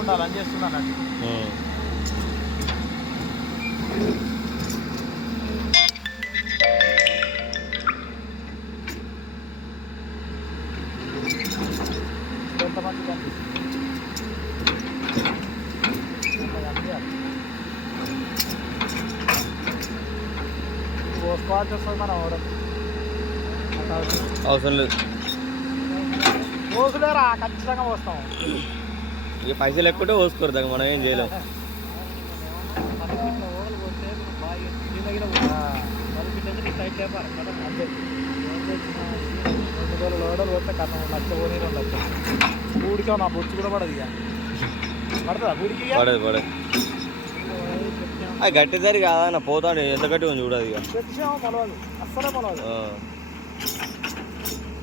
ఉండాలి అని చేస్తున్నా అన్నట్టు. ఎంతమంది పోసుకోవాల్సి వస్తుంది మనం అవసరం లేదు. పోసులేరా ఖచ్చితంగా పోస్తాం. ఇక పైసలు ఎక్కుంటే పోసుకోరు దాకా మనం ఏం చేయలేం. లోడలు పోతే కథం లక్ష పోనీ 2 లక్షలు ఊడికి నా బొచ్చు కూడా పడదు. ఇక పడుతుందా ఊడికి? పడదు పడదు. అది గట్టి సరి కాదన్న పోతాడు. ఎంత గట్టి ఉంది చూడదు. ఇక పొలవదు అస్సలే పొలవదు.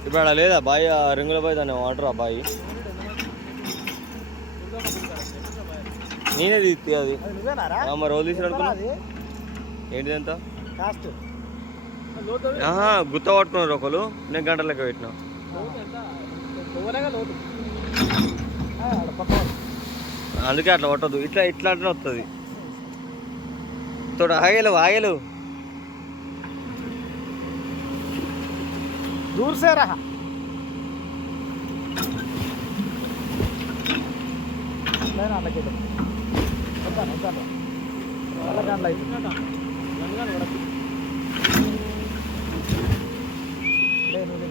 ఇప్పుడు అలా లేదా బాయ్ రింగుల బాయ్ దాన్ని వాటర్ ఆ బాయ్ నేనే తీస్తే అది మరి రోజు తీసిన అనుకున్నా. ఏంటిది ఎంత గుత్త పట్టుకున్నారు ఒకరు. నేను గంట లెక్క పెట్టినా. అందుకే అట్లా పట్టదు. ఇట్లా ఇట్లా అంటే వస్తుంది. తోడు ఆగేలు ఆగేలు दूर से रहा लेना लगे तो पता नहीं पता वाला गान लाइट गान बड़ा ले ले